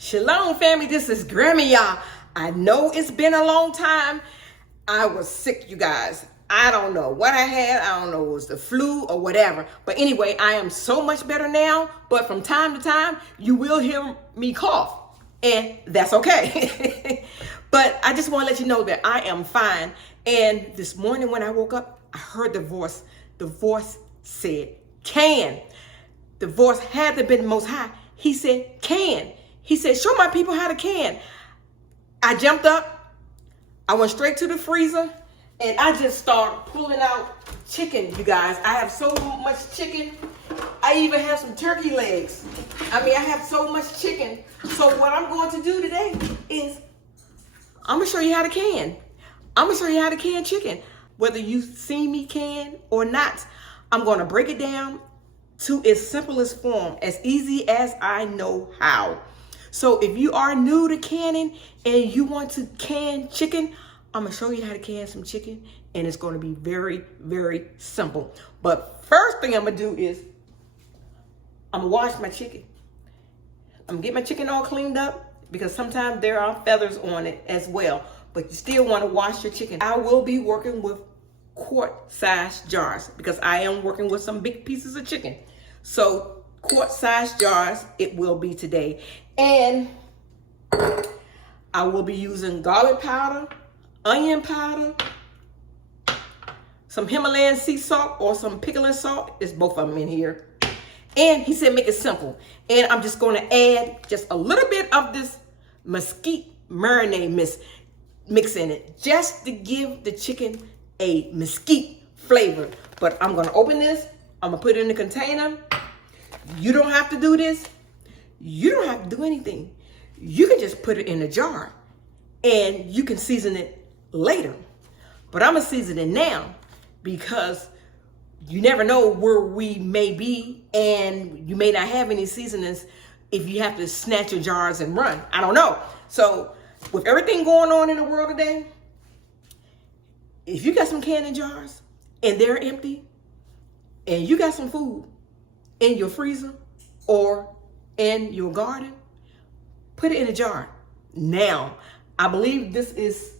Shalom, family. This is Grammy Yah. I know it's been a long time. I was sick, you guys. I don't know what I had. I don't know if it was the flu or whatever. But anyway, I am so much better now. But from time to time, you will hear me cough. And that's okay. But I just want to let you know that I am fine. And this morning when I woke up, I heard the voice. The voice said, can. The voice had to be the Most High. He said, can. He said, show my people how to can. I jumped up. I went straight to the freezer. And I just started pulling out chicken, you guys. I have so much chicken. I even have some turkey legs. I have so much chicken. So what I'm going to do today is I'm going to show you how to can. I'm going to show you how to can chicken. Whether you see me can or not, I'm going to break it down to its simplest form, as easy as I know how. So if you are new to canning and you want to can chicken, I'm going to show you how to can some chicken, and it's going to be very, very simple. But first thing I'm going to do is I'm going to wash my chicken. I'm going to get my chicken all cleaned up because sometimes there are feathers on it as well. But you still want to wash your chicken. I will be working with quart-size jars because I am working with some big pieces of chicken. So quart-size jars it will be today. And I will be using garlic powder, onion powder, some Himalayan sea salt or some pickling salt. There's both of them in here. And he said make it simple. And I'm just going to add just a little bit of this Mesquite marinade mix in it, just to give the chicken a Mesquite flavor. But I'm going to open this. I'm going to put it in the container. You don't have to do this. You don't have to do anything. You can just put it in a jar and you can season it later. But I'm going to season it now because you never know where we may be, and you may not have any seasonings if you have to snatch your jars and run. I don't know. So with everything going on in the world today, if you got some canning jars and they're empty and you got some food in your freezer or in your garden, put it in a jar. Now, I believe this is,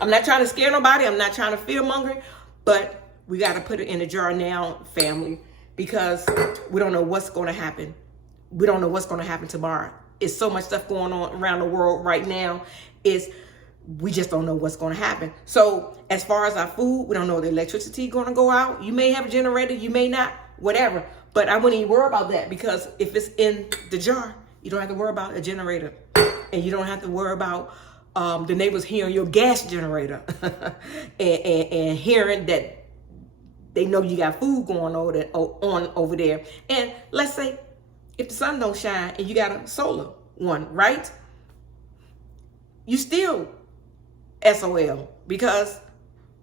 I'm not trying to scare nobody. I'm not trying to fear monger, but we got to put it in a jar now, family, because we don't know what's going to happen. We don't know what's going to happen tomorrow. It's so much stuff going on around the world right now. We just don't know what's going to happen. So as far as our food, we don't know the electricity going to go out. You may have a generator, you may not, whatever. But I wouldn't even worry about that because if it's in the jar, you don't have to worry about a generator. And you don't have to worry about the neighbors hearing your gas generator and hearing that they know you got food going on over there. And let's say if the sun don't shine and you got a solar one, right? You still SOL because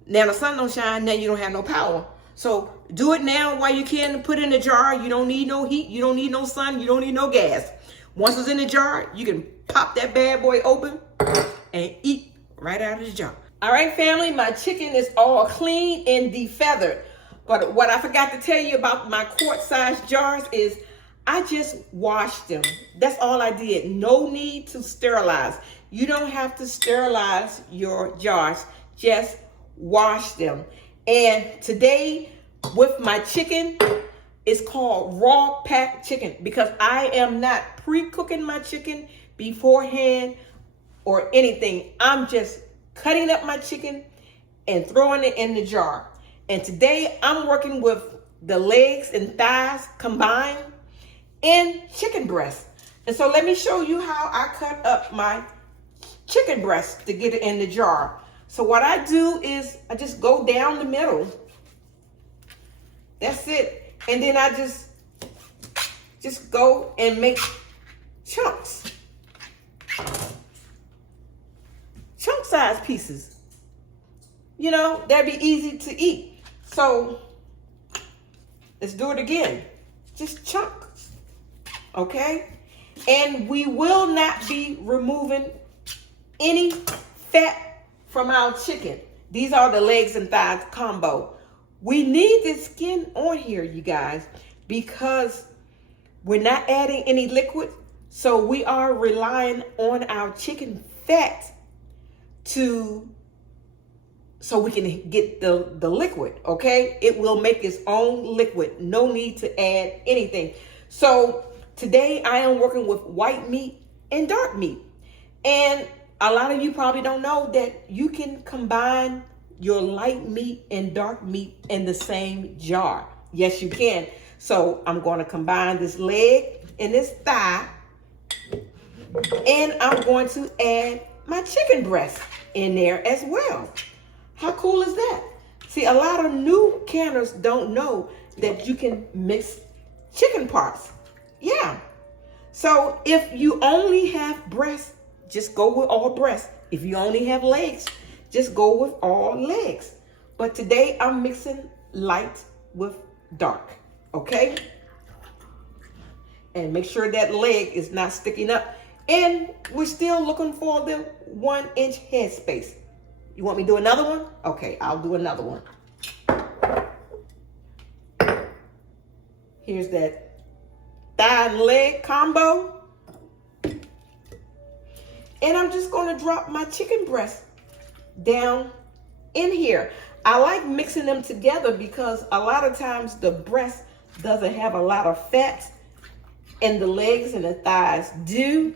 now the sun don't shine, now you don't have no power. So do it now while you can. Put it in a jar. You don't need no heat. You don't need no sun. You don't need no gas. Once it's in the jar, you can pop that bad boy open and eat right out of the jar. All right, family, my chicken is all clean and defeathered. But what I forgot to tell you about my quart-sized jars is I just washed them. That's all I did. No need to sterilize. You don't have to sterilize your jars. Just wash them. And today with my chicken, it's called raw packed chicken because I am not pre-cooking my chicken beforehand or anything. I'm just cutting up my chicken and throwing it in the jar. And today I'm working with the legs and thighs combined and chicken breast. And so let me show you how I cut up my chicken breast to get it in the jar. So what I do is I just go down the middle. That's it. And then I just go and make chunks. Chunk size pieces. You know, that'd be easy to eat. So let's do it again. Just chunks. Okay? And we will not be removing any fat from our chicken. These are the legs and thighs combo. We need the skin on here, you guys, because we're not adding any liquid So we are relying on our chicken fat so we can get the liquid, okay? It will make its own liquid. No need to add anything. So today I am working with white meat and dark meat. And a lot of you probably don't know that you can combine your light meat and dark meat in the same jar. Yes, you can. So I'm going to combine this leg and this thigh, and I'm going to add my chicken breast in there as well. How cool is that? See, a lot of new canners don't know that you can mix chicken parts. Yeah. So if you only have breast, just go with all breast. If you only have legs, just go with all legs. But today I'm mixing light with dark, okay? And make sure that leg is not sticking up. And we're still looking for the 1-inch headspace. You want me to do another one? Okay, I'll do another one. Here's that thigh and leg combo. And I'm just going to drop my chicken breast down in here. I like mixing them together because a lot of times the breast doesn't have a lot of fat and the legs and the thighs do.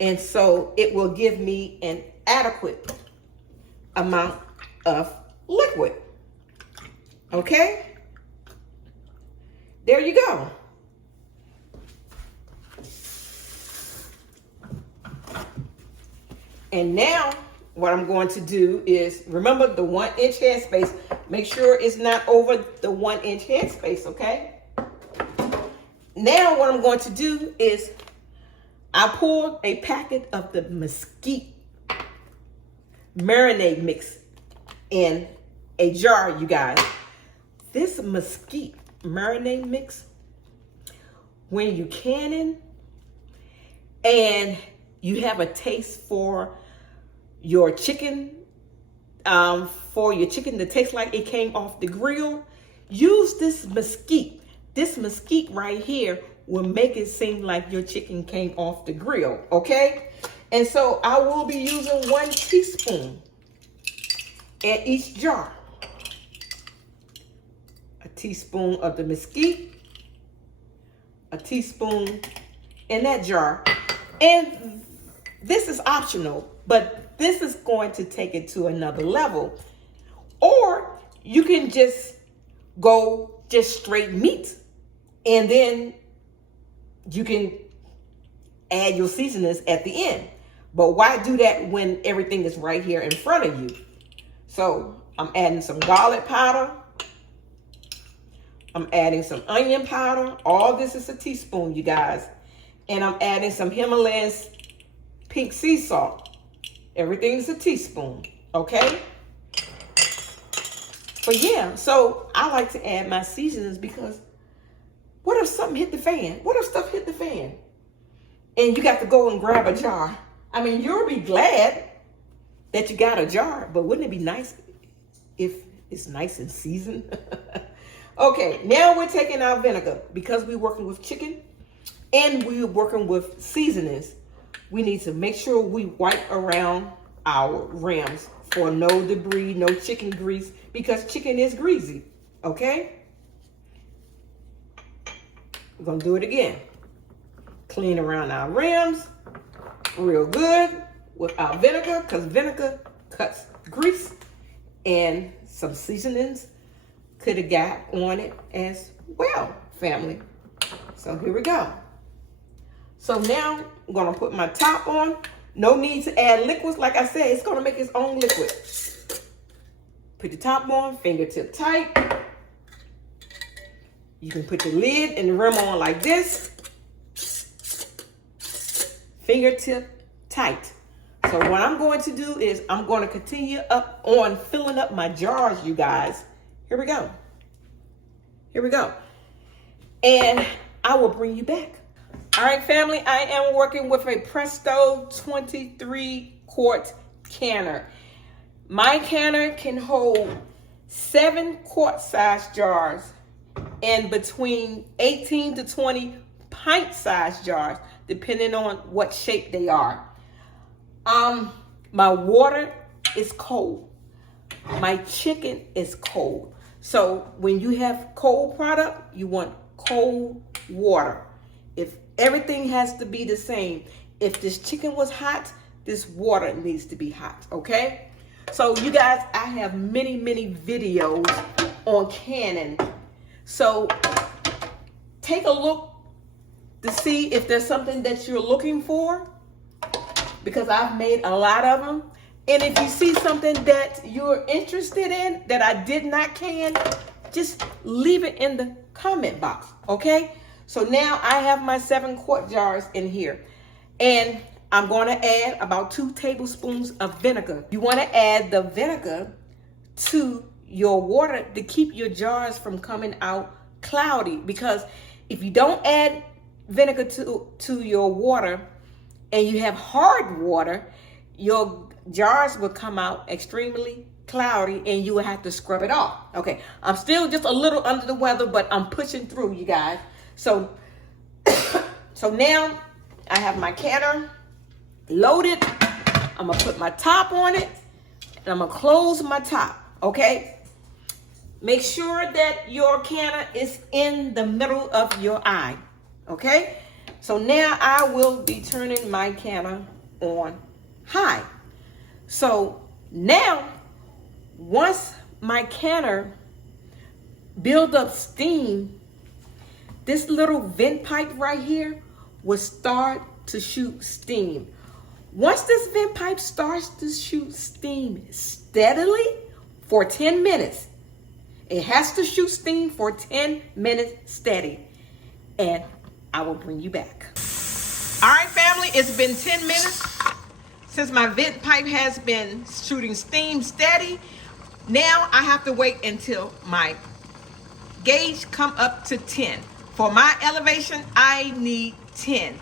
And so it will give me an adequate amount of liquid. Okay? There you go. And now what I'm going to do is, remember the 1-inch headspace, make sure it's not over the 1-inch headspace, okay? Now what I'm going to do is I poured a packet of the Mesquite marinade mix in a jar, you guys. This Mesquite marinade mix, when you canning and you have a taste for your chicken, that tastes like it came off the grill, use this Mesquite. This Mesquite right here will make it seem like your chicken came off the grill, okay? And so I will be using 1 teaspoon in each jar. A teaspoon of the Mesquite, a teaspoon in that jar. And this is optional, but this is going to take it to another level. Or you can just go just straight meat, and then you can add your seasonings at the end. But why do that when everything is right here in front of you? So I'm adding some garlic powder. I'm adding some onion powder. All this is a teaspoon, you guys. And I'm adding some Himalayan pink sea salt. Everything's a teaspoon, okay? But yeah, so I like to add my seasonings because what if something hit the fan? What if stuff hit the fan? And you got to go and grab a jar. I mean, you'll be glad that you got a jar, but wouldn't it be nice if it's nice and seasoned? Okay, now we're taking our vinegar because we're working with chicken and we're working with seasonings. We need to make sure we wipe around our rims for no debris, no chicken grease, because chicken is greasy, okay? We're gonna do it again. Clean around our rims real good with our vinegar, because vinegar cuts grease, and some seasonings could have got on it as well, family. So here we go. So now I'm gonna put my top on. No need to add liquids. Like I said, it's gonna make its own liquid. Put the top on, fingertip tight. You can put the lid and the rim on like this. Fingertip tight. So what I'm going to do is I'm going to continue up on filling up my jars, you guys. Here we go. Here we go. And I will bring you back. All right, family, I am working with a Presto 23 quart canner. My canner can hold 7 quart-sized jars and between 18 to 20 pint-sized jars. depending on what shape they are. My water is cold. My chicken is cold. So when you have cold product, you want cold water. If everything has to be the same, if this chicken was hot, this water needs to be hot, okay? So you guys, I have many videos on canning. So take a look to see if there's something that you're looking for, because I've made a lot of them. And if you see something that you're interested in that I did not can, just leave it in the comment box, okay? So now I have my 7 quart jars in here, and I'm going to add about 2 tablespoons of vinegar. You want to add the vinegar to your water to keep your jars from coming out cloudy, because if you don't add vinegar to your water and you have hard water, your jars will come out extremely cloudy and you will have to scrub it off. Okay, I'm still just a little under the weather, but I'm pushing through, you guys. So so now I have my canner loaded. I'm gonna put my top on it and I'm gonna close my top, okay? Make sure that your canner is in the middle of your eye, okay? So now I will be turning my canner on high. So now, once my canner build up steam, this little vent pipe right here will start to shoot steam. Once this vent pipe starts to shoot steam steadily for 10 minutes, it has to shoot steam for 10 minutes steady, and I will bring you back. All right, family, it's been 10 minutes since my vent pipe has been shooting steam steady. Now I have to wait until my gauge come up to 10. For my elevation, I need 10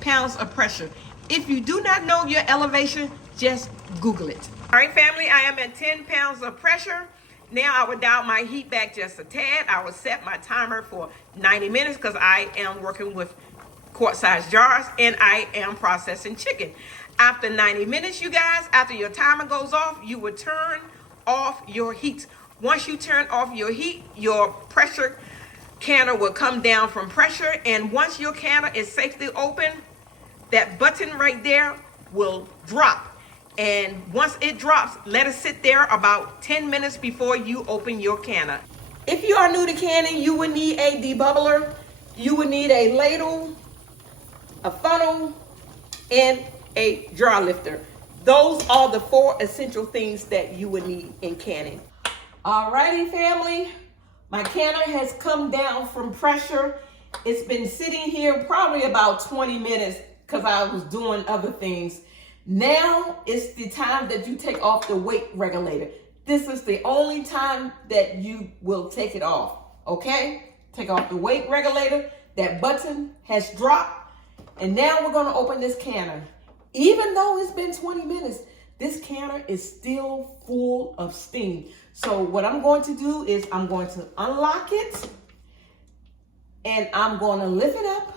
pounds of pressure. If you do not know your elevation, just Google it. All right, family, I am at 10 pounds of pressure. Now I will dial my heat back just a tad. I will set my timer for 90 minutes because I am working with quart-sized jars and I am processing chicken. After 90 minutes, you guys, after your timer goes off, you will turn off your heat. Once you turn off your heat, your pressure canner will come down from pressure, and once your canner is safely open, that button right there will drop. And once it drops, let it sit there about 10 minutes before you open your canner. If you are new to canning, you will need a debubbler, you will need a ladle, a funnel, and a jar lifter. Those are the 4 essential things that you would need in canning. Alrighty, family, my canner has come down from pressure. It's been sitting here probably about 20 minutes because I was doing other things. Now it's the time that you take off the weight regulator. This is the only time that you will take it off, okay? Take off the weight regulator. That button has dropped. And now we're gonna open this canner. Even though it's been 20 minutes, this canner is still full of steam. So what I'm going to do is I'm going to unlock it and I'm going to lift it up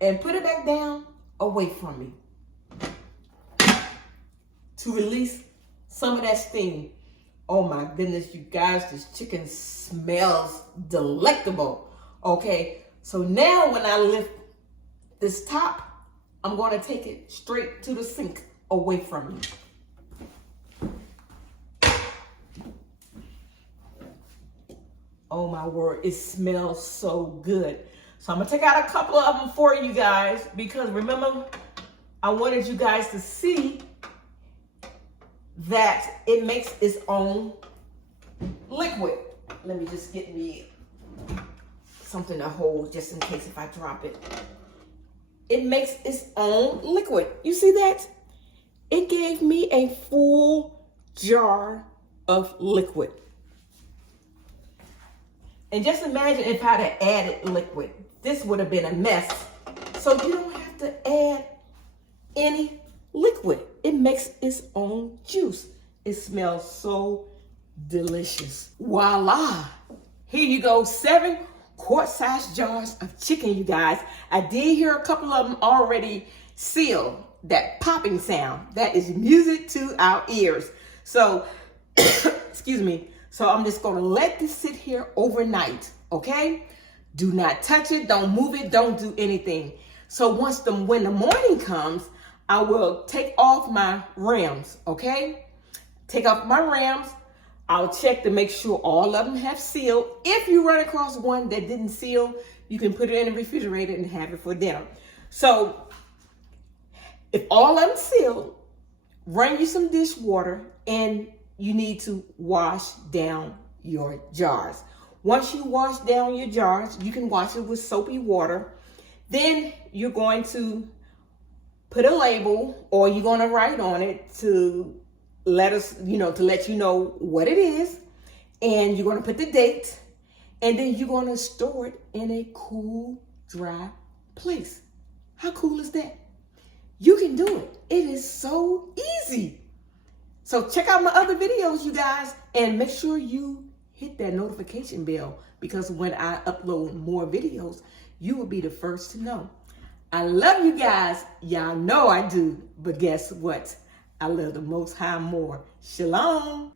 and put it back down away from me to release some of that steam. Oh my goodness, you guys, this chicken smells delectable. Okay, so now when I lift this top, I'm going to take it straight to the sink away from me. Oh my word, it smells so good. So I'm gonna take out a couple of them for you guys, because remember, I wanted you guys to see that it makes its own liquid. Let me just get me something to hold just in case if I drop it. It makes its own liquid. You see that? It gave me a full jar of liquid. And just imagine if I'd have added liquid. This would have been a mess. So you don't have to add any liquid. It makes its own juice. It smells so delicious. Voila. Here you go, 7 quart-sized jars of chicken, you guys. I did hear a couple of them already seal. That popping sound, that is music to our ears. So, excuse me. So I'm just gonna let this sit here overnight, okay? Do not touch it, don't move it, don't do anything. So when the morning comes, I will take off my rims, okay? Take off my rims. I'll check to make sure all of them have sealed. If you run across one that didn't seal, you can put it in the refrigerator and have it for dinner. So if all of them sealed, run you some dishwater and you need to wash down your jars. Once you wash down your jars, you can wash it with soapy water. Then you're going to put a label, or you're going to write on it to let you know what it is. And you're going to put the date, and then you're going to store it in a cool, dry place. How cool is that? You can do it. It is so easy. So check out my other videos, you guys, and make sure you hit that notification bell, because when I upload more videos, you will be the first to know. I love you guys. Y'all know I do. But guess what? I love the Most High more. Shalom.